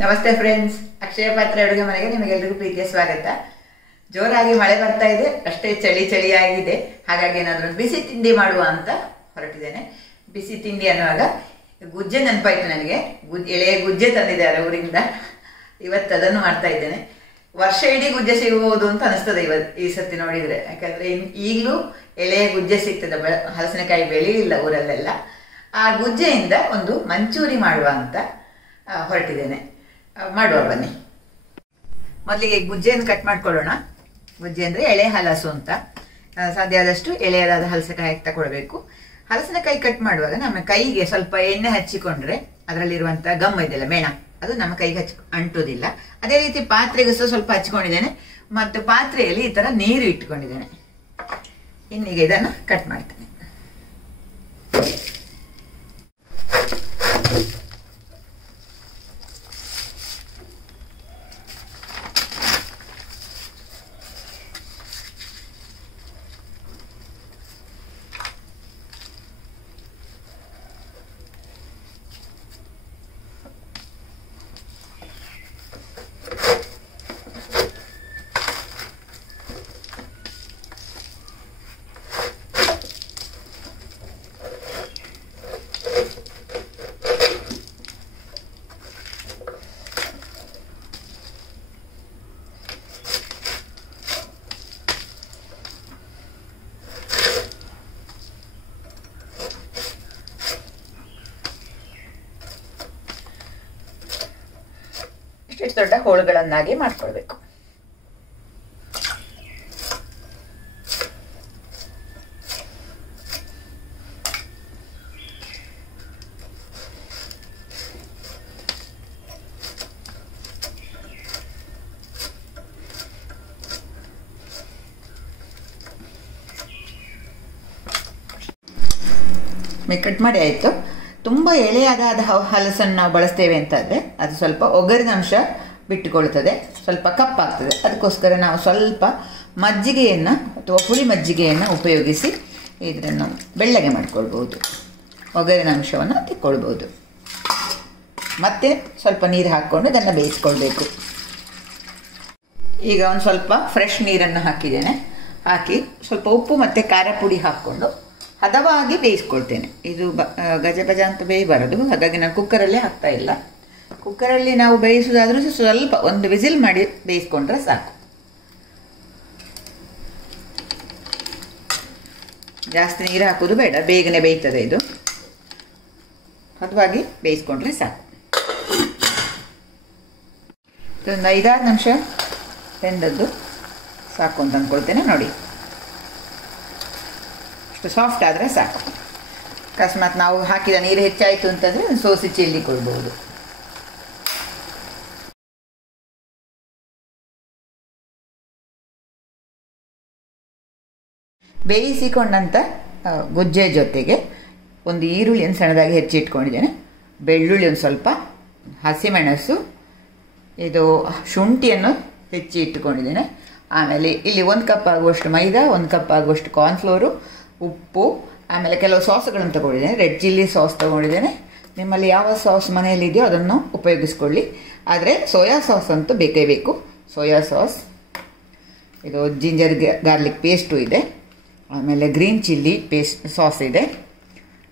ನಮಸ್ತೆ ಫ್ರೆಂಡ್ಸ್, ಅಕ್ಷಯ ಪಾತ್ರೆ ಅಡುಗೆ ಮನೆಗೆ ನಿಮಗೆಲ್ಲರಿಗೂ ಪ್ರೀತಿಯ ಸ್ವಾಗತ. ಜೋರಾಗಿ ಮಳೆ ಬರ್ತಾ ಇದೆ, ಅಷ್ಟೇ ಚಳಿಯಾಗಿದೆ. ಹಾಗಾಗಿ ಏನಾದರೂ ಬಿಸಿ ತಿಂಡಿ ಮಾಡುವ ಅಂತ ಹೊರಟಿದ್ದೇನೆ. ಬಿಸಿ ತಿಂಡಿ ಅನ್ನುವಾಗ ಗುಜ್ಜೆ ನೆನಪಾಯ್ತು ನನಗೆ. ಎಳೆಯ ಗುಜ್ಜೆ ತಂದಿದ್ದಾರೆ ಊರಿಂದ. ಇವತ್ತು ಅದನ್ನು ಮಾಡ್ತಾ ಇದ್ದೇನೆ. ವರ್ಷ ಇಡೀ ಗುಜ್ಜೆ ಸಿಗಬಹುದು ಅಂತ ಅನಿಸ್ತದೆ ಈ ಸರ್ತಿ ನೋಡಿದರೆ. ಯಾಕಂದರೆ ಈಗಲೂ ಎಳೆಯ ಗುಜ್ಜೆ ಸಿಗ್ತದೆ. ಹಲಸಿನಕಾಯಿ ಬೆಳೆಯಿಲ್ಲ ಊರಲ್ಲೆಲ್ಲ. ಆ ಗುಜ್ಜೆಯಿಂದ ಒಂದು ಮಂಚೂರಿ ಮಾಡುವ ಅಂತ ಹೊರಟಿದ್ದೇನೆ. ಮಾಡುವ ಬನ್ನಿ. ಮೊದಲಿಗೆ ಗುಜ್ಜೆಯನ್ನು ಕಟ್ ಮಾಡ್ಕೊಳ್ಳೋಣ. ಗುಜ್ಜೆ ಅಂದರೆ ಎಳೆ ಹಲಸು ಅಂತ. ಸಾಧ್ಯ ಆದಷ್ಟು ಎಳೆಯದಾದ ಹಲಸಿನಕಾಯಿ ತಗೊಳ್ಬೇಕು. ಹಲಸಿನಕಾಯಿ ಕಟ್ ಮಾಡುವಾಗ ನಮ್ಮ ಕೈಗೆ ಸ್ವಲ್ಪ ಎಣ್ಣೆ ಹಚ್ಚಿಕೊಂಡ್ರೆ ಅದರಲ್ಲಿರುವಂಥ ಗಮ್ ಇದೆಯಲ್ಲ, ಮೇಣ, ಅದು ನಮ್ಮ ಕೈಗೆ ಅಂಟುವುದಿಲ್ಲ. ಅದೇ ರೀತಿ ಪಾತ್ರೆಗೂ ಸಹ ಸ್ವಲ್ಪ ಹಚ್ಕೊಂಡಿದ್ದೇನೆ. ಮತ್ತು ಪಾತ್ರೆಯಲ್ಲಿ ಈ ಥರ ನೀರು ಇಟ್ಕೊಂಡಿದ್ದೇನೆ. ಇನ್ನೀಗ ಇದನ್ನು ಕಟ್ ಮಾಡ್ತೇನೆ. ಇಷ್ಟು ದೊಡ್ಡ ಹೋಳುಗಳನ್ನಾಗಿ ಮಾಡ್ಕೊಳ್ಬೇಕು. ಕಟ್ ಮಾಡಿ ಆಯಿತು. ತುಂಬ ಎಳೆಯಾದ ಹಲಸನ್ನು ನಾವು ಬಳಸ್ತೇವೆ ಅಂತಂದರೆ ಅದು ಸ್ವಲ್ಪ ಒಗರಿನ ಅಂಶ ಬಿಟ್ಟುಕೊಳ್ತದೆ, ಸ್ವಲ್ಪ ಕಪ್ಪಾಗ್ತದೆ. ಅದಕ್ಕೋಸ್ಕರ ನಾವು ಸ್ವಲ್ಪ ಮಜ್ಜಿಗೆಯನ್ನು ಅಥವಾ ಹುಳಿ ಮಜ್ಜಿಗೆಯನ್ನು ಉಪಯೋಗಿಸಿ ಇದನ್ನು ಬೆಳ್ಳಗೆ ಮಾಡಿಕೊಳ್ಬೋದು. ಒಗರಿನ ಅಂಶವನ್ನು ತೆಕ್ಕೊಳ್ಬೋದು. ಮತ್ತು ಸ್ವಲ್ಪ ನೀರು ಹಾಕ್ಕೊಂಡು ಇದನ್ನು ಬೇಯಿಸ್ಕೊಳ್ಬೇಕು. ಈಗ ಒಂದು ಸ್ವಲ್ಪ ಫ್ರೆಶ್ ನೀರನ್ನು ಹಾಕಿದ್ದೇನೆ. ಹಾಕಿ ಸ್ವಲ್ಪ ಉಪ್ಪು ಮತ್ತು ಖಾರ ಪುಡಿ ಹಾಕ್ಕೊಂಡು ಹದವಾಗಿ ಬೇಯಿಸ್ಕೊಳ್ತೇನೆ. ಇದು ಗಜ ಅಂತ ಬೇಯಬಾರದು. ಹಾಗಾಗಿ ನಾನು ಕುಕ್ಕರಲ್ಲೇ ಹಾಕ್ತಾ ಇಲ್ಲ. ಕುಕ್ಕರಲ್ಲಿ ನಾವು ಬೇಯಿಸೋದಾದ್ರೂ ಸ್ವಲ್ಪ ಒಂದು ವಿಸಿಲ್ ಮಾಡಿ ಬೇಯಿಸ್ಕೊಂಡ್ರೆ ಸಾಕು. ಜಾಸ್ತಿ ನೀರು ಹಾಕೋದು ಬೇಡ, ಬೇಗನೆ ಬೇಯ್ತದೆ. ಇದು ಹದವಾಗಿ ಬೇಯಿಸ್ಕೊಂಡ್ರೆ ಸಾಕು. ಇದೊಂದು 5-6 ನಿಮಿಷ ಬೆಂದದ್ದು ಸಾಕು ಅಂತ ಅಂದ್ಕೊಳ್ತೇನೆ. ನೋಡಿ, ಸಾಫ್ಟ್ ಆದರೆ ಸಾಕು. ಅಕಸ್ಮಾತ್ ನಾವು ಹಾಕಿದ ನೀರು ಹೆಚ್ಚಾಯಿತು ಅಂತಂದರೆ ಸೋಸಿ ಚೆಲ್ಲಿಕೊಳ್ಬೋದು. ಬೇಯಿಸಿಕೊಂಡಂಥ ಗುಜ್ಜೆ ಜೊತೆಗೆ ಒಂದು ಈರುಳ್ಳಿಯನ್ನು ಸಣ್ಣದಾಗಿ ಹೆಚ್ಚಿಟ್ಕೊಂಡಿದ್ದೇನೆ. ಬೆಳ್ಳುಳ್ಳಿ ಒಂದು ಸ್ವಲ್ಪ, ಹಸಿಮೆಣಸು, ಇದು ಶುಂಠಿಯನ್ನು ಹೆಚ್ಚಿ ಇಟ್ಟುಕೊಂಡಿದ್ದೇನೆ. ಆಮೇಲೆ ಇಲ್ಲಿ 1 ಕಪ್ ಆಗುವಷ್ಟು ಮೈದಾ, 1 ಕಪ್ ಆಗುವಷ್ಟು ಕಾರ್ನ್ಫ್ಲೋರು, ಉಪ್ಪು, ಆಮೇಲೆ ಕೆಲವು ಸಾಸ್ಗಳನ್ನು ತಗೊಂಡಿದ್ದೇನೆ. ರೆಡ್ ಚಿಲ್ಲಿ ಸಾಸ್ ತಗೊಂಡಿದ್ದೇನೆ. ನಿಮ್ಮಲ್ಲಿ ಯಾವ ಸಾಸ್ ಮನೆಯಲ್ಲಿದೆಯೋ ಅದನ್ನು ಉಪಯೋಗಿಸ್ಕೊಳ್ಳಿ. ಆದರೆ ಸೋಯಾ ಸಾಸ್ ಅಂತೂ ಬೇಕೇ ಬೇಕು. ಸೋಯಾ ಸಾಸ್, ಇದು ಜಿಂಜರ್ ಗಾರ್ಲಿಕ್ ಪೇಸ್ಟು ಇದೆ. ಆಮೇಲೆ ಗ್ರೀನ್ ಚಿಲ್ಲಿ ಸಾಸ್ ಇದೆ.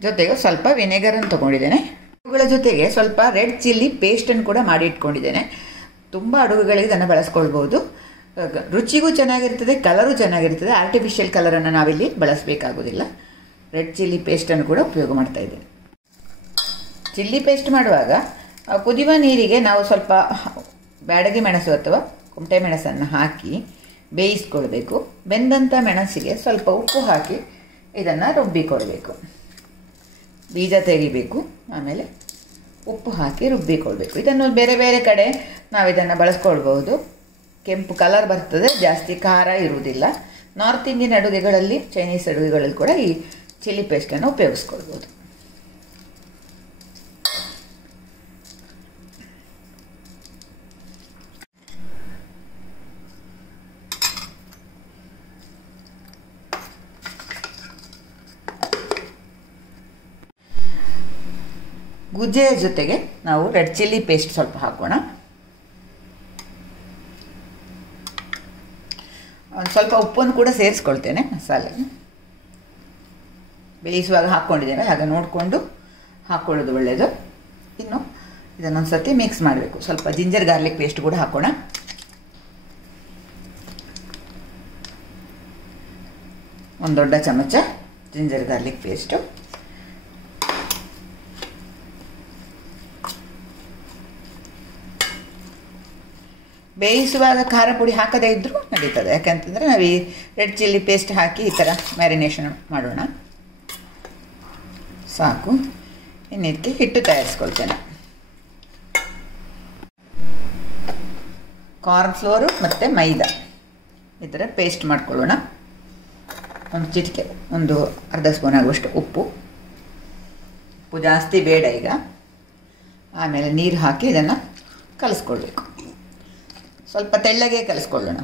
ಜೊತೆಗೆ ಸ್ವಲ್ಪ ವಿನೆಗರನ್ನು ತೊಗೊಂಡಿದ್ದೇನೆ. ಇವುಗಳ ಜೊತೆಗೆ ಸ್ವಲ್ಪ ರೆಡ್ ಚಿಲ್ಲಿ ಪೇಸ್ಟನ್ನು ಕೂಡ ಮಾಡಿ ಇಟ್ಕೊಂಡಿದ್ದೇನೆ. ತುಂಬ ಅಡುಗೆಗಳಿಗೆ ಇದನ್ನು ಬಳಸ್ಕೊಳ್ಬೋದು. ರುಚಿಗೂ ಚೆನ್ನಾಗಿರ್ತದೆ, ಕಲರು ಚೆನ್ನಾಗಿರ್ತದೆ. ಆರ್ಟಿಫಿಷಿಯಲ್ ಕಲರನ್ನು ನಾವಿಲ್ಲಿ ಬಳಸಬೇಕಾಗೋದಿಲ್ಲ. ರೆಡ್ ಚಿಲ್ಲಿ ಪೇಸ್ಟನ್ನು ಕೂಡ ಉಪಯೋಗ ಮಾಡ್ತಾ ಇದ್ದೇನೆ. ಚಿಲ್ಲಿ ಪೇಸ್ಟ್ ಮಾಡುವಾಗ ಕುದಿಯುವ ನೀರಿಗೆ ನಾವು ಸ್ವಲ್ಪ ಬ್ಯಾಡಗಿ ಮೆಣಸು ಅಥವಾ ಕುಮಟೆ ಮೆಣಸನ್ನು ಹಾಕಿ ಬೇಯಿಸ್ಕೊಳ್ಬೇಕು. ಬೆಂದಂಥ ಮೆಣಸಿಗೆ ಸ್ವಲ್ಪ ಉಪ್ಪು ಹಾಕಿ ಇದನ್ನು ರುಬ್ಬಿಕೊಳ್ಬೇಕು. ಬೀಜ ತೆಗಿಬೇಕು. ಆಮೇಲೆ ಉಪ್ಪು ಹಾಕಿ ರುಬ್ಬಿಕೊಳ್ಬೇಕು. ಇದನ್ನು ಬೇರೆ ಬೇರೆ ಕಡೆ ನಾವು ಇದನ್ನು ಬಳಸ್ಕೊಳ್ಬಹುದು. ಕೆಂಪು ಕಲರ್ ಬರ್ತದೆ, ಜಾಸ್ತಿ ಖಾರ ಇರುವುದಿಲ್ಲ. ನಾರ್ತ್ ಇಂಡಿಯನ್ ಅಡುಗೆಗಳಲ್ಲಿ, ಚೈನೀಸ್ ಅಡುಗೆಗಳಲ್ಲಿ ಕೂಡ ಈ ಚಿಲ್ಲಿ ಪೇಸ್ಟನ್ನು ಉಪಯೋಗಿಸ್ಕೊಳ್ಬೋದು. ಗುಜ್ಜೆಯ ಜೊತೆಗೆ ನಾವು ರೆಡ್ ಚಿಲ್ಲಿ ಪೇಸ್ಟ್ ಸ್ವಲ್ಪ ಹಾಕೋಣ. ಸ್ವಲ್ಪ ಉಪ್ಪನ್ನು ಕೂಡ ಸೇರಿಸ್ಕೊಳ್ತೇನೆ ಮಸಾಲೆ. ಬೇಯಿಸುವಾಗ ಹಾಕ್ಕೊಂಡಿದ್ದೇವೆ, ಹಾಗೆ ನೋಡಿಕೊಂಡು ಹಾಕ್ಕೊಳ್ಳೋದು ಒಳ್ಳೆಯದು. ಇನ್ನು ಇದನ್ನೊಂದು ಸರ್ತಿ ಮಿಕ್ಸ್ ಮಾಡಬೇಕು. ಸ್ವಲ್ಪ ಜಿಂಜರ್ ಗಾರ್ಲಿಕ್ ಪೇಸ್ಟ್ ಕೂಡ ಹಾಕೋಣ. ಒಂದು ದೊಡ್ಡ ಚಮಚ ಜಿಂಜರ್ ಗಾರ್ಲಿಕ್ ಪೇಸ್ಟು. ಬೇಯಿಸುವಾಗ ಖಾರ ಪುಡಿ ಹಾಕದೇ ಇದ್ದರೂ ನಡೀತದೆ, ಯಾಕಂತಂದರೆ ನಾವು ಈ ರೆಡ್ ಚಿಲ್ಲಿ ಪೇಸ್ಟ್ ಹಾಕಿ ಈ ಥರ ಮ್ಯಾರಿನೇಷನ್ ಮಾಡೋಣ. ಸಾಕು. ಇನ್ನಿದಕ್ಕೆ ಹಿಟ್ಟು ತಯಾರಿಸ್ಕೊಳ್ತೇನೆ. ಕಾರ್ನ್ ಫ್ಲೋರು ಮತ್ತು ಮೈದಾ ಈ ಥರ ಪೇಸ್ಟ್ ಮಾಡ್ಕೊಳ್ಳೋಣ. ಒಂದು ಚಿಟಿಕೆ, ಒಂದು ಅರ್ಧ ಸ್ಪೂನ್ ಆಗುವಷ್ಟು ಉಪ್ಪು ಜಾಸ್ತಿ ಬೇಡ ಈಗ. ಆಮೇಲೆ ನೀರು ಹಾಕಿ ಇದನ್ನು ಕಲಿಸ್ಕೊಳ್ಬೇಕು. ಸ್ವಲ್ಪ ತೆಳ್ಳಗೆ ಕಲಿಸ್ಕೊಳ್ಳೋಣ.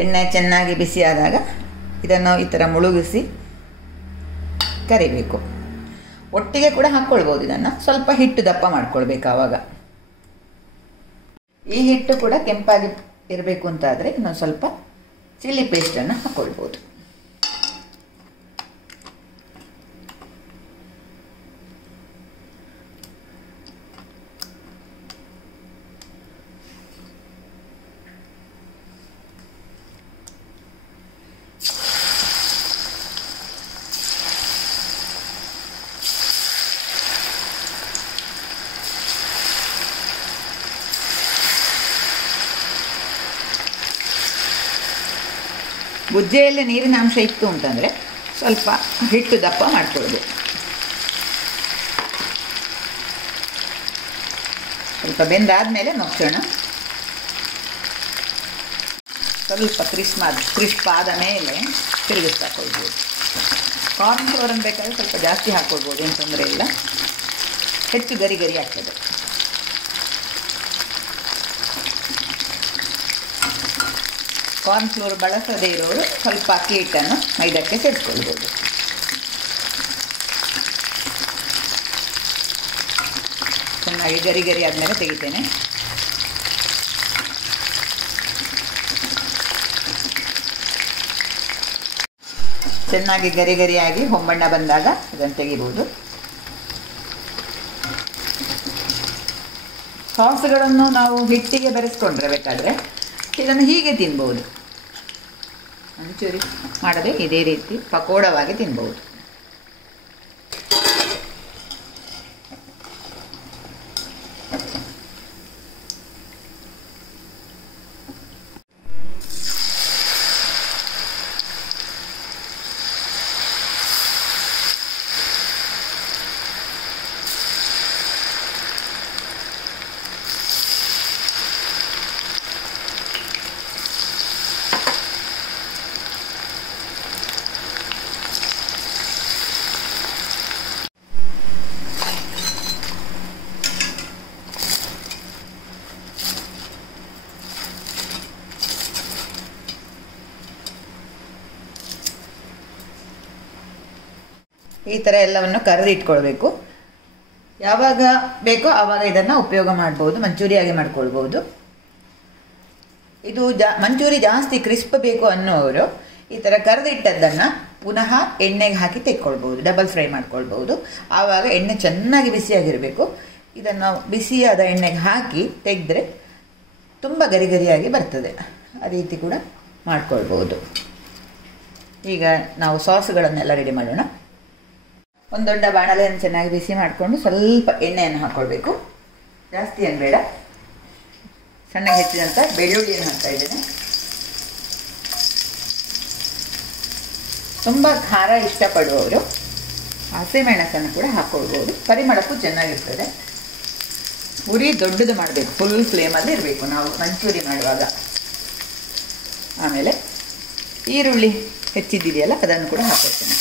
ಎಣ್ಣೆ ಚೆನ್ನಾಗಿ ಬಿಸಿಯಾದಾಗ ಇದನ್ನು ಈ ಥರ ಮುಳುಗಿಸಿ ಕರಿಬೇಕು. ಒಟ್ಟಿಗೆ ಕೂಡ ಹಾಕ್ಕೊಳ್ಬೋದು. ಇದನ್ನು ಸ್ವಲ್ಪ ಹಿಟ್ಟು ದಪ್ಪ ಮಾಡ್ಕೊಳ್ಬೇಕು. ಆವಾಗ ಈ ಹಿಟ್ಟು ಕೂಡ ಕೆಂಪಾಗಿ ಇರಬೇಕು ಅಂತಾದರೆ ಇನ್ನೊಂದು ಸ್ವಲ್ಪ ಚಿಲ್ಲಿ ಪೇಸ್ಟನ್ನು ಹಾಕ್ಕೊಳ್ಬೋದು. ಗುಜ್ಜೆಯಲ್ಲಿ ನೀರಿನ ಅಂಶ ಇತ್ತು ಅಂತಂದರೆ ಸ್ವಲ್ಪ ಹಿಟ್ಟು ದಪ್ಪ ಮಾಡ್ಕೊಳ್ಳೋದು. ಸ್ವಲ್ಪ ಬೆಂದಾದಮೇಲೆ ನೋಡ್ಸೋಣ. ಸ್ವಲ್ಪ ಕ್ರಿಸ್ಪ್ ಆದ ಮೇಲೆ ತಿರುಗಿಸ್ತಾಕೊಳ್ಬೋದು. ಕಾರ್ನ್ ಫ್ಲೋರನ್ನು ಬೇಕಾದರೆ ಸ್ವಲ್ಪ ಜಾಸ್ತಿ ಹಾಕ್ಕೊಳ್ಬೋದು, ಏನು ತೊಂದರೆ ಇಲ್ಲ. ಹೆಚ್ಚು ಗರಿ ಗರಿ ಆಗ್ತದೆ. ಕಾರ್ನ್ ಫ್ಲೋರ್ ಬಳಸದೇ ಇರೋರು ಸ್ವಲ್ಪ ಅಕ್ಕಿ ಹಿಟ್ಟನ್ನು ಮೈದಾಕ್ಕೆ ಸೇರಿಸ್ಕೊಳ್ಬೋದು. ಚೆನ್ನಾಗಿ ಗರಿ ಗರಿ ಆದಮೇಲೆ ತೆಗಿತೇನೆ. ಚೆನ್ನಾಗಿ ಗರಿ ಗರಿಯಾಗಿ ಹೊಂಬಣ್ಣ ಬಂದಾಗ ಇದನ್ನು ತೆಗಿಬೋದು. ಸಾಸ್ಗಳನ್ನು ನಾವು ಹಿಟ್ಟಿಗೆ ಬೆರೆಸ್ಕೊಂಡ್ರೆ ಬೇಕಾದರೆ ಇದನ್ನು ಹೀಗೆ ತಿನ್ಬೋದು. ಮಂಚೂರಿ ಮಾಡದೆ ಇದೇ ರೀತಿ ಪಕೋಡವಾಗಿ ತಿನ್ಬೋದು. ಈ ಥರ ಎಲ್ಲವನ್ನು ಕರೆದು ಇಟ್ಕೊಳ್ಬೇಕು. ಯಾವಾಗ ಬೇಕೋ ಆವಾಗ ಇದನ್ನು ಉಪಯೋಗ ಮಾಡ್ಬೋದು. ಮಂಚೂರಿಯಾಗಿ ಮಾಡ್ಕೊಳ್ಬೋದು. ಇದು ಮಂಚೂರಿ ಜಾಸ್ತಿ ಕ್ರಿಸ್ಪ್ ಬೇಕು ಅನ್ನೋರು ಈ ಥರ ಕರೆದಿಟ್ಟದ್ದನ್ನು ಪುನಃ ಎಣ್ಣೆಗೆ ಹಾಕಿ ತೆಕ್ಕೊಳ್ಬೋದು. ಡಬಲ್ ಫ್ರೈ ಮಾಡ್ಕೊಳ್ಬೋದು. ಆವಾಗ ಎಣ್ಣೆ ಚೆನ್ನಾಗಿ ಬಿಸಿಯಾಗಿರಬೇಕು. ಇದನ್ನು ಬಿಸಿಯಾದ ಎಣ್ಣೆಗೆ ಹಾಕಿ ತೆಗೆದ್ರೆ ತುಂಬ ಗರಿ ಗರಿಯಾಗಿ ಬರ್ತದೆ. ಆ ರೀತಿ ಕೂಡ ಮಾಡ್ಕೊಳ್ಬೋದು. ಈಗ ನಾವು ಸಾಸ್ಗಳನ್ನೆಲ್ಲ ರೆಡಿ ಮಾಡೋಣ. ಒಂದು ದೊಡ್ಡ ಬಾಣಲೆಯನ್ನು ಚೆನ್ನಾಗಿ ಬಿಸಿ ಮಾಡಿಕೊಂಡು ಸ್ವಲ್ಪ ಎಣ್ಣೆಯನ್ನು ಹಾಕ್ಕೊಳ್ಬೇಕು. ಜಾಸ್ತಿ ಏನು ಬೇಡ. ಸಣ್ಣಗೆ ಹೆಚ್ಚಿದಂಥ ಬೆಳ್ಳುಳ್ಳಿಯನ್ನು ಹಾಕ್ತಾ ಇದ್ದೇನೆ. ತುಂಬ ಖಾರ ಇಷ್ಟಪಡುವವರು ಹಸಿಮೆಣಸನ್ನು ಕೂಡ ಹಾಕ್ಕೊಳ್ಬೋದು. ಪರಿಮಳಕ್ಕೂ ಚೆನ್ನಾಗಿರ್ತದೆ. ಉರಿ ದೊಡ್ಡದು ಮಾಡಬೇಕು, ಫುಲ್ ಫ್ಲೇಮಲ್ಲಿ ಇರಬೇಕು ನಾವು ಮಂಚೂರಿ ಮಾಡುವಾಗ. ಆಮೇಲೆ ಈರುಳ್ಳಿ ಹೆಚ್ಚಿದ್ದಿದೆಯಲ್ಲ ಅದನ್ನು ಕೂಡ ಹಾಕ್ಕೊಳ್ತೇನೆ.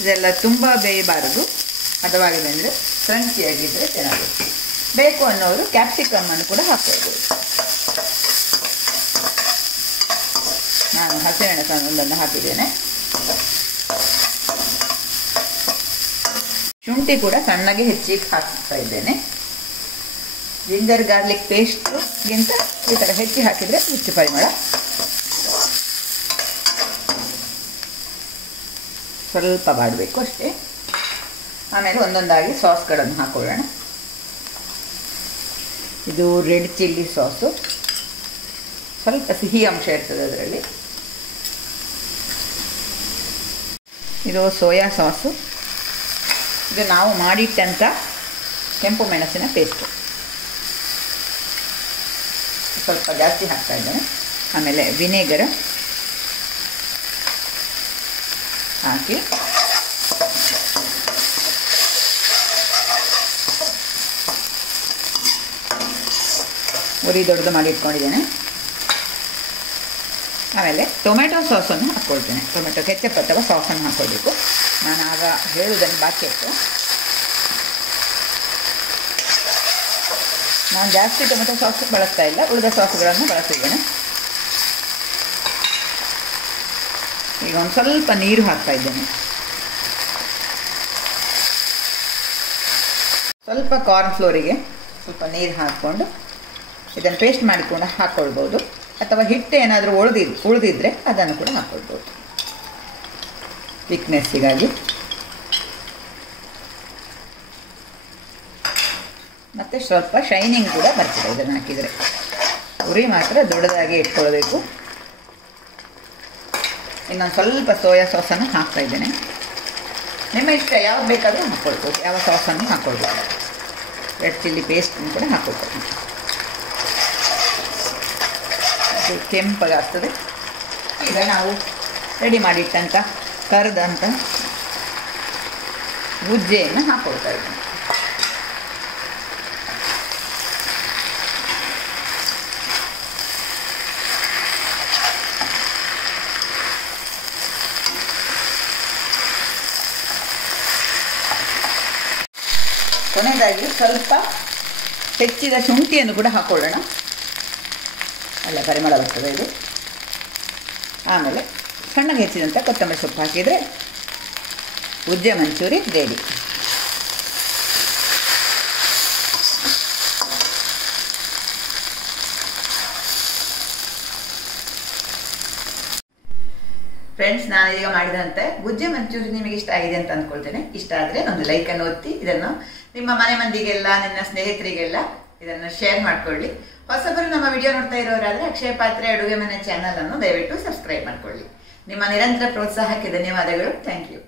ಇದೆಲ್ಲ ತುಂಬ ಬೇಯಬಾರದು. ಹದವಾಗಿ ಬಂದರೆ ಕ್ರಂಚಿಯಾಗಿದ್ದರೆ ಚೆನ್ನಾಗಿರುತ್ತೆ. ಬೇಕು ಅನ್ನೋರು ಕ್ಯಾಪ್ಸಿಕಮ್ ಅನ್ನು ಕೂಡ ಹಾಕ್ಕೊಳ್ಬೋದು. ನಾನು ಹಸಿಮೆಣಸನ್ನು ಒಂದನ್ನು ಹಾಕಿದ್ದೇನೆ. ಶುಂಠಿ ಕೂಡ ಸಣ್ಣಗೆ ಹೆಚ್ಚಿಗೆ ಹಾಕ್ತಾ ಇದ್ದೇನೆ. ಜಿಂಜರ್ ಗಾರ್ಲಿಕ್ ಪೇಸ್ಟ್ಗಿಂತ ಈ ಥರ ಹೆಚ್ಚಿ ಹಾಕಿದರೆ ಹೆಚ್ಚು ಪರಿಮಳ. ಸ್ವಲ್ಪ ಬಾಡಬೇಕು ಅಷ್ಟೇ. ಆಮೇಲೆ ಒಂದೊಂದಾಗಿ ಸಾಸ್ಗಳನ್ನು ಹಾಕೊಳ್ಳೋಣ. ಇದು ರೆಡ್ ಚಿಲ್ಲಿ ಸಾಸು, ಸ್ವಲ್ಪ ಸಿಹಿ ಅಂಶ ಇರ್ತದೆ ಅದರಲ್ಲಿ. ಇದು ಸೋಯಾ ಸಾಸು, ಇದು ನಾವು ಮಾಡಿಟ್ಟಂಥ ಕೆಂಪು ಮೆಣಸಿನ ಪೇಸ್ಟು, ಸ್ವಲ್ಪ ಜಾಸ್ತಿ ಹಾಕ್ತಾ ಇದ್ದೇನೆ. ಆಮೇಲೆ ವಿನೆಗರ್ ಹಾಕಿ ಉರಿ ದೊಡ್ಡದು ಮಾಡಿ ಇಟ್ಕೊಂಡಿದ್ದೇನೆ. ಆಮೇಲೆ ಟೊಮೆಟೊ ಸಾಸನ್ನು ಹಾಕ್ಕೊಳ್ತೇನೆ. ಟೊಮೆಟೊ ಕೆಚಪ್ ಅಥವಾ ಸಾಸನ್ನು ಹಾಕ್ಕೊಳ್ಬೇಕು. ನಾನು ಆಗ ಹೇಳುವುದನ್ನು ಬಾಕಿ ಇತ್ತು. ನಾನು ಜಾಸ್ತಿ ಟೊಮೆಟೊ ಸಾಸ್ ಬಳಸ್ತಾ ಇಲ್ಲ, ಉಳಿದ ಸಾಸುಗಳನ್ನು ಬಳಸಿದ್ದೇನೆ. ಈಗ ಒಂದು ಸ್ವಲ್ಪ ನೀರು ಹಾಕ್ತಾ ಇದ್ದೇನೆ. ಸ್ವಲ್ಪ ಕಾರ್ನ್ ಫ್ಲೋರಿಗೆ ಸ್ವಲ್ಪ ನೀರು ಹಾಕ್ಕೊಂಡು ಇದನ್ನು ಪೇಸ್ಟ್ ಮಾಡಿಕೊಂಡು ಹಾಕ್ಕೊಳ್ಬೋದು, ಅಥವಾ ಹಿಟ್ಟು ಏನಾದರೂ ಉಳಿದಿದ್ರೆ ಅದನ್ನು ಕೂಡ ಹಾಕ್ಕೊಳ್ಬೋದು ಥಿಕ್ನೆಸ್ಸಿಗಾಗಿ. ಮತ್ತು ಸ್ವಲ್ಪ ಶೈನಿಂಗ್ ಕೂಡ ಬರ್ತದೆ ಇದನ್ನು ಹಾಕಿದರೆ. ಉರಿ ಮಾತ್ರ ದೊಡ್ಡದಾಗಿ ಇಟ್ಕೊಳ್ಬೇಕು. ಇನ್ನೊಂದು ಸ್ವಲ್ಪ ಸೋಯಾ ಸಾಸನ್ನು ಹಾಕ್ತಾ ಇದ್ದೇನೆ. ನಿಮ್ಮ ಇಷ್ಟ ಯಾವ್ದು ಬೇಕಾದರೂ ಹಾಕ್ಕೊಳ್ಬೋದು, ಯಾವ ಸಾಸನ್ನು ಹಾಕ್ಕೊಳ್ಬೋದು. ರೆಡ್ ಚಿಲ್ಲಿ ಪೇಸ್ಟನ್ನು ಕೂಡ ಹಾಕ್ಕೊಳ್ಬೋದು. ಅದು ಕೆಂಪಗಾಗ್ತದೆ. ಈಗ ನಾವು ರೆಡಿ ಮಾಡಿಟ್ಟಂಥ ಕರೆದಂಥ ಗುಜ್ಜೆಯನ್ನು ಹಾಕ್ಕೊಳ್ತಾ ಇದ್ದೇನೆ. ಕೊನೆಯದಾಗಿ ಸ್ವಲ್ಪ ಹೆಚ್ಚಿದ ಶುಂಠಿಯನ್ನು ಕೂಡ ಹಾಕ್ಕೊಳ್ಳೋಣ, ಒಳ್ಳೆ ಪರಿಮಳ ಬರ್ತದೆ ಇದು. ಆಮೇಲೆ ಸಣ್ಣಗೆ ಹೆಚ್ಚಿದಂಥ ಕೊತ್ತಂಬರಿ ಸೊಪ್ಪು ಹಾಕಿದರೆ ಗುಜ್ಜೆ ಮಂಚೂರಿ ರೆಡಿ. ಫ್ರೆಂಡ್ಸ್, ನಾನೀಗ ಮಾಡಿದಂತೆ ಗುಜ್ಜೆ ಮಂಚೂರಿ ನಿಮಗೆ ಇಷ್ಟ ಆಗಿದೆ ಅಂತ ಅಂದ್ಕೊಳ್ತೇನೆ. ಇಷ್ಟ ಆದರೆ ಒಂದು ಲೈಕನ್ನು ಒತ್ತಿ, ಇದನ್ನು ನಿಮ್ಮ ಮನೆ ಮಂದಿಗೆಲ್ಲ, ನಿಮ್ಮ ಸ್ನೇಹಿತರಿಗೆಲ್ಲ ಇದನ್ನು ಶೇರ್ ಮಾಡಿಕೊಳ್ಳಿ. ಹೊಸಬರು ನಮ್ಮ ವಿಡಿಯೋ ನೋಡ್ತಾ ಇರೋರಾದರೆ ಅಕ್ಷಯ ಪಾತ್ರೆ ಅಡುಗೆ ಮನೆ ಚಾನಲ್ ಅನ್ನು ದಯವಿಟ್ಟು ಸಬ್ಸ್ಕ್ರೈಬ್ ಮಾಡಿಕೊಳ್ಳಿ. ನಿಮ್ಮ ನಿರಂತರ ಪ್ರೋತ್ಸಾಹಕ್ಕೆ ಧನ್ಯವಾದಗಳು. Thank you.